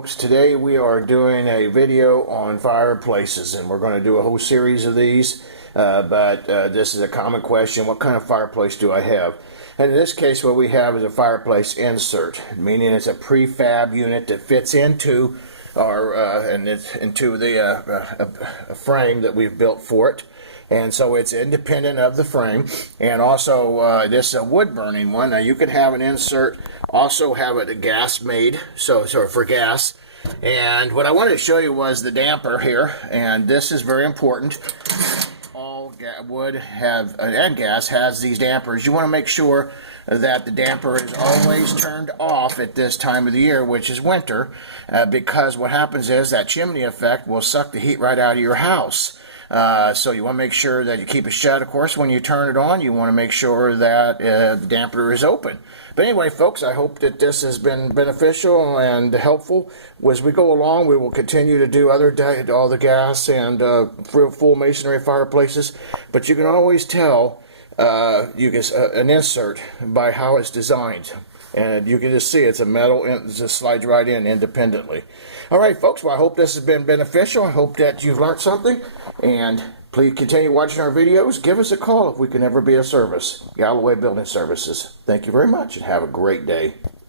Folks, today we are doing a video on fireplaces, and we're going to do a whole series of these, but this is a common question: what kind of fireplace do I have? And in this case, what we have is a fireplace insert, meaning it's a prefab unit that fits into our into the frame that we've built for it. And so it's independent of the frame, and also this is a wood burning one. Now you can have an insert, also have it a gas made, so for gas. And what I wanted to show you was the damper here, and this is very important. All wood and gas has these dampers. You want to make sure that the damper is always turned off at this time of the year, which is winter, because what happens is that chimney effect will suck the heat right out of your house. So you want to make sure that you keep it shut. Of course, when you turn it on, you want to make sure that the damper is open. But anyway, folks, I hope that this has been beneficial and helpful. As we go along, we will continue to do all the gas and full masonry fireplaces. But you can always tell an insert by how it's designed. And you can just see it's a metal, it just slides right in independently. All right, folks, well, I hope this has been beneficial. I hope that you've learned something. And please continue watching our videos. Give us a call if we can ever be of service. Galloway Building Services. Thank you very much and have a great day.